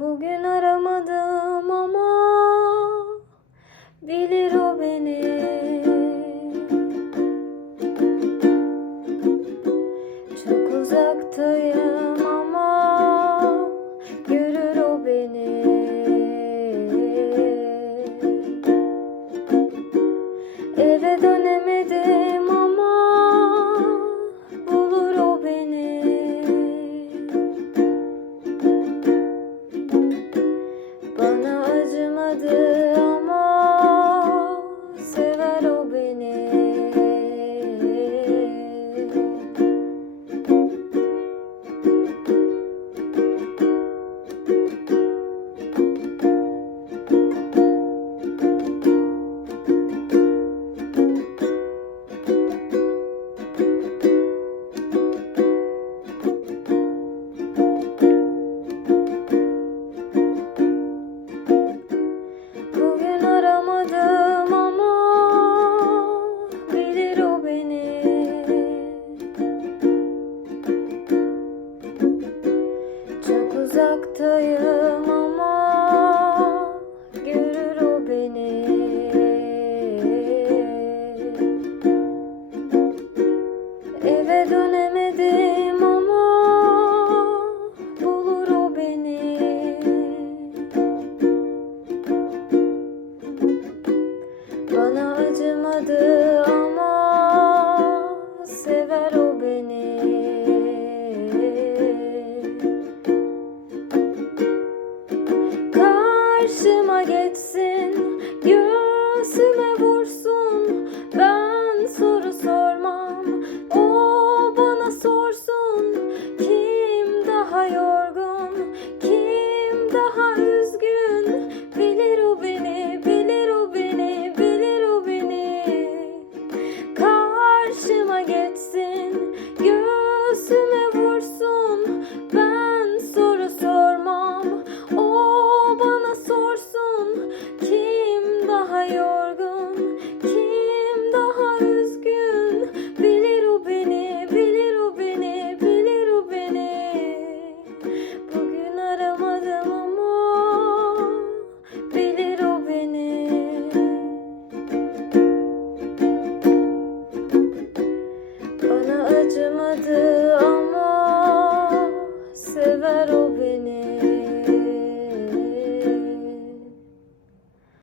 Bugün aramadım ama bilir o beni. Çok uzaktayım ama görür o beni. Eve dönemedim acımadı uzaktayım ama görür o beni. Eve dönemedim ama bulur o beni. Bana acımadı 子。